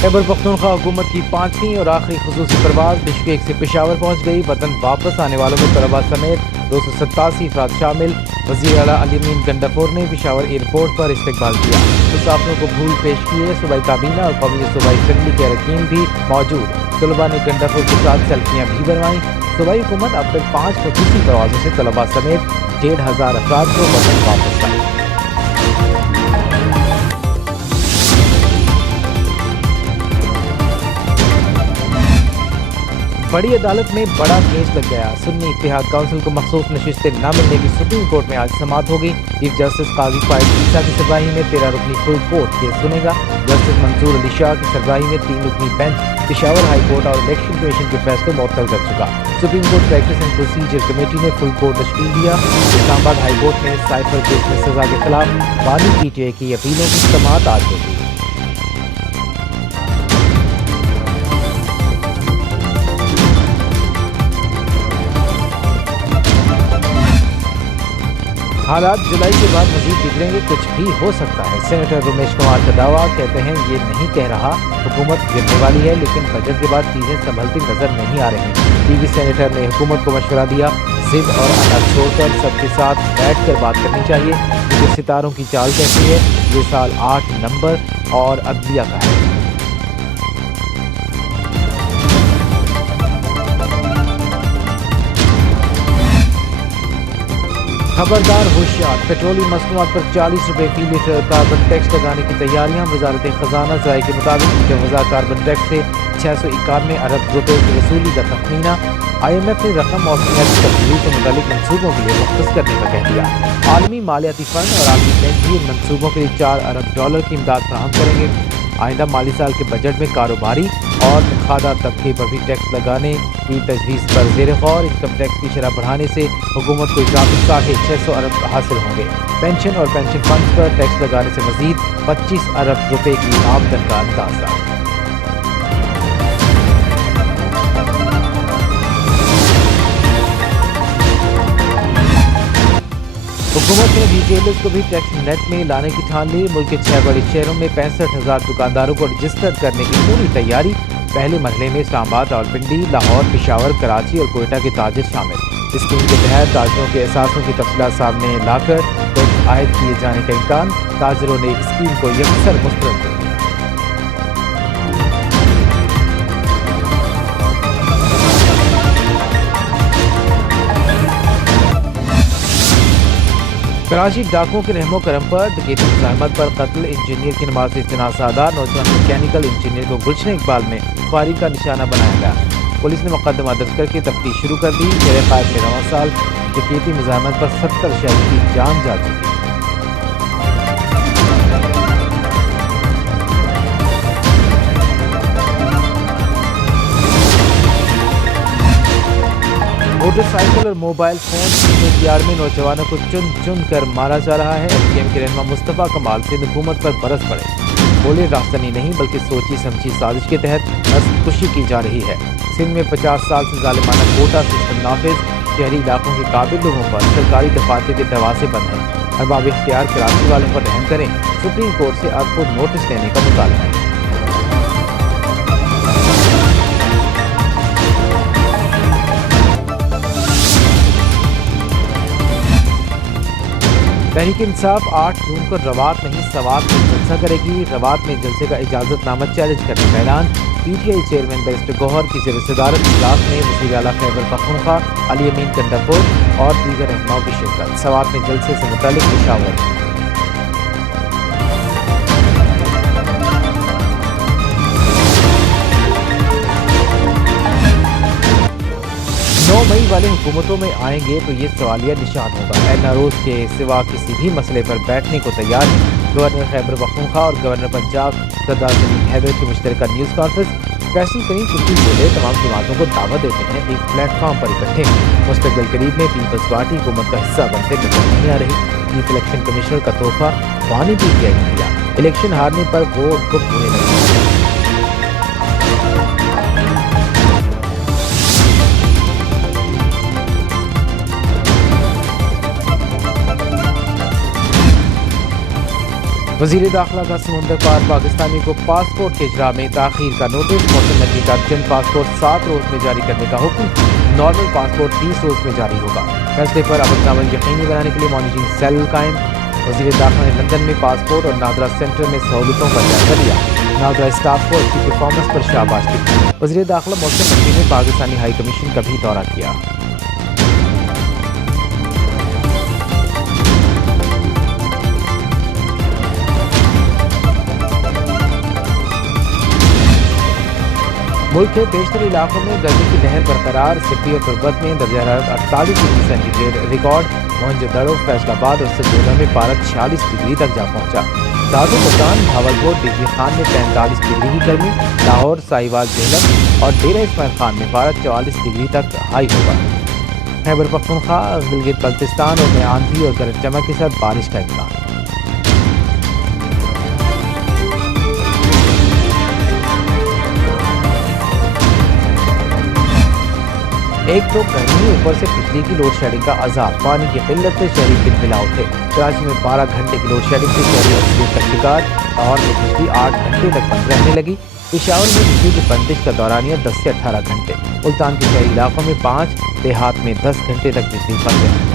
खैबर पख्तूनख्वा हुकूमत की 5वीं और आखिरी खुसूसी परवाज बिश्केक से पेशावर पहुंच गई। वतन वापस आने वालों में तलबा समेत 287 अफराद शामिल। वज़ीर आला अली अमीन गंडापुर ने पेशावर एयरपोर्ट पर इस्तकबाल किया। मुसाफिरों को फूल पेश किए। सूबाई काबीना और कौमी सूबाई असम्बली के अरकान भी मौजूद। तलबा ने गंडापुर के साथ सेल्फियाँ भी बनवाईं। सूबाई हुकूमत अब तक 5 खुसूसी परवाज़ों से तलबा समेत 1500 अफराद को वतन वापस लाई। बड़ी अदालत में बड़ा केस लग गया। सुन्नी इत्तेहाद काउंसिल को मखसूस नशिस्तें न मिलने की सुप्रीम कोर्ट में आज समाअत होगी। चीफ जस्टिस काजी फायद ईसा की सरबराही में 13 रुकनी फुल कोर्ट केस सुनेगा। जस्टिस मंसूर अली शाह की सरबराही में 3 रुकनी बेंच पेशावर हाई कोर्ट और इलेक्शन कमीशन के फैसले मुअत्तल कर चुका। Supreme court practice and procedure committee ने फुल कोर्ट तश्कील दिया। इस्लामाबाद हाई कोर्ट में साइफर केस में सजा के खिलाफ बानी पीटीआई की अपीलों की समाअत आज होगी। हालात जुलाई के बाद मजीद बिगड़ेंगे, कुछ भी हो सकता है। सेनेटर रमेश कुमार का दावा, कहते हैं ये नहीं कह रहा हुकूमत गिरने वाली है, लेकिन बजट के बाद चीजें संभलती नजर नहीं आ रही। टीवी सेनेटर ने हुकूमत को मशवरा दिया, जिद और अनाज छोड़कर सबके साथ बैठ कर बात करनी चाहिए, क्योंकि सितारों की चाल कैसी है। ये साल 8 नंबर और अदलिया का है। खबरदार होशियार, पेट्रोलियम मसनूआत पर 40 रुपए फी लीटर कार्बन टैक्स लगाने की तैयारियां। वजारत खजाना ज़राए के मुताबिक मुजवजा कार्बन टैक्स से 691 अरब रुपए की वसूली का तखमीना। IMF ने रकम और मौसमियाती तब्दीली से मुतालिक मनसूबों के लिए मुख्तस करने का कह दिया। आलमी मालियाती फंड और आलमी बैंक भी इन मनसूबों के लिए $4 अरब की इमदाद फराहम करेंगे। आइंदा माली साल के बजट में कारोबारी और तनख्वाहदार तबके पर भी टैक्स लगाने की तजवीज़ पर ज़ेर गौर। इनकम टैक्स की शरह बढ़ाने से हुकूमत को इजाफी 650 अरब हासिल होंगे। पेंशन और पेंशन फंड पर टैक्स लगाने से मजीद 25 अरब रुपए की आमदन का अंदाजा। हुकूमत ने रिटेलर्स को भी टैक्स नेट में लाने की ठान ली। मुल्क के 6 बड़े शहरों में 65,000 दुकानदारों को रजिस्टर्ड करने की पूरी तैयारी। पहले मरहले में इस्लामाबाद, रावलपिंडी, लाहौर, पेशावर, कराची और कोयटा के ताजिर शामिल। स्कीम के तहत ताजिरों के एहसासों की तफसीलात सामने लाकर टैक्स आयद किए जाने का इम्कान। ताजिरों ने स्कीम को यकसर मुस्तरद कर दिया। कराची डाकुओं के रहमो करम पर डकैती मुज़ाहमत पर कत्ल। इंजीनियर की नमाज से इज्तिनाब सादा। नौजवान मैकेनिकल इंजीनियर को गुलशन इकबाल में फायरिंग का निशाना बनाया गया। पुलिस ने मुकदमा दर्ज करके तफ्तीश शुरू कर दी। शेर कायद में रवां साल डकैती मुज़ाहमत पर 70 शहरों की जान जा चुकी। मोटरसाइकिल और मोबाइल फोन की आड़ में नौजवानों को चुन चुन कर मारा जा रहा है। SPM के रहनुमा मुस्तफ़ा कमाल सिंध हुकूमत पर बरस पड़े। बोले रास्तनी नहीं बल्कि सोची समझी साजिश के तहत नस्लकुशी की जा रही है। सिंध में 50 साल से जालिमाना कोटा सिस्टम नाफिज। शहरी इलाकों के काबिल लोगों पर सरकारी दफातर के दरवाजे बंद हैं। अरबाब इख्तियार कराची वालों पर रहम करें। सुप्रीम कोर्ट से अब खुद नोटिस लेने का मुतालबा। तहरीक इंसाफ 8 जून को रवात नहीं सवात में जलसा करेगी। रवात में जलसे का इजाजतनामा चैलेंज करने का ऐलान। PTI चेयरमैन बैरिस्टर गौहर की ज़ेर सदारत इजलास में वज़ीर आला खैबर पख्तूनख्वा अली अमीन गंडापुर और दीगर रहनुमाओं की शिरकत। सवात में जलसे से मुतालिक मुशावरत। 9 मई वाले हुकूमतों में आएंगे तो ये सवालिया निशान होगा। NROs के सिवा किसी भी मसले पर बैठने को तैयार है। गवर्नर खैबर पख्तूनख्वा और गवर्नर पंजाब सरदार सलीम हैदर की मुश्तरका न्यूज़ कॉन्फ्रेंस। फैसल करीम कुर्ती बोले, तमाम जमातों को दावत देते हैं एक प्लेटफॉर्म पर इकट्ठे हैं। मुस्तकबिल करीब में पीपल्स पार्टी हुकूमत का हिस्सा बनते नजर नहीं आ रही। चीफ इलेक्शन कमिश्नर का तोहफा बानी पीटीआई ने दिया। इलेक्शन हारने पर वो उनको पूरे नहीं। وزیر داخلہ کا سمندر پار پاکستانی کو پاسپورٹ کے اجراء میں تاخیر کا نوٹس، موسم نقلی کا ارجنٹ پاسپورٹ 7 روز میں جاری کرنے کا حکم، نارمل پاسپورٹ 30 روز میں جاری ہوگا۔ فیصلے پر عمل درآمد یقینی بنانے کے لیے مانیٹرنگ سیل قائم۔ وزیر داخلہ نے لندن میں پاسپورٹ اور نادرا سینٹر میں سہولتوں کا جائزہ لیا، نادرا اسٹاف کو اچھی پرفارمنس پر شاباش دی۔ وزیر داخلہ موسم نقلی نے پاکستانی ہائی کمیشن کا بھی دورہ کیا۔ ملک کے بیشتر علاقوں میں گرمی کی لہر برقرار، سپی اور تربت میں درجہ حرارت 48 degree centigrade record, Mohenjo Daro, Faisalabad اور سرگودا میں پارہ 46 ڈگری تک جا پہنچا۔ دارالمردان، بھاولپور، ڈی جی خان میں 45 ڈگری کی گرمی، لاہور، ساہیوال، جہلم اور ڈیرہ اسماعیل خان میں پارہ 44 ڈگری تک ہائی ہوگا۔ خیبر پختونخوا، گلگت بلتستان اور میں آندھی اور گرج چمک کے ساتھ بارش کا امکان۔ ایک تو گرمی، اوپر سے بجلی کی لوڈ شیڈنگ کا عذاب، پانی کی قلت سے شہری بلبلا اٹھے۔ کراچی میں 12 گھنٹے کی لوڈ شیڈنگ سے شہری اکثریت کا شکار، لاہور میں بجلی 8 گھنٹے تک بند رہنے لگی، پشاور میں بجلی کی بندش کا دورانیہ 10 سے 18 گھنٹے، ملتان کے شہری علاقوں میں 5، دیہات میں 10 گھنٹے تک بجلی بند رہی۔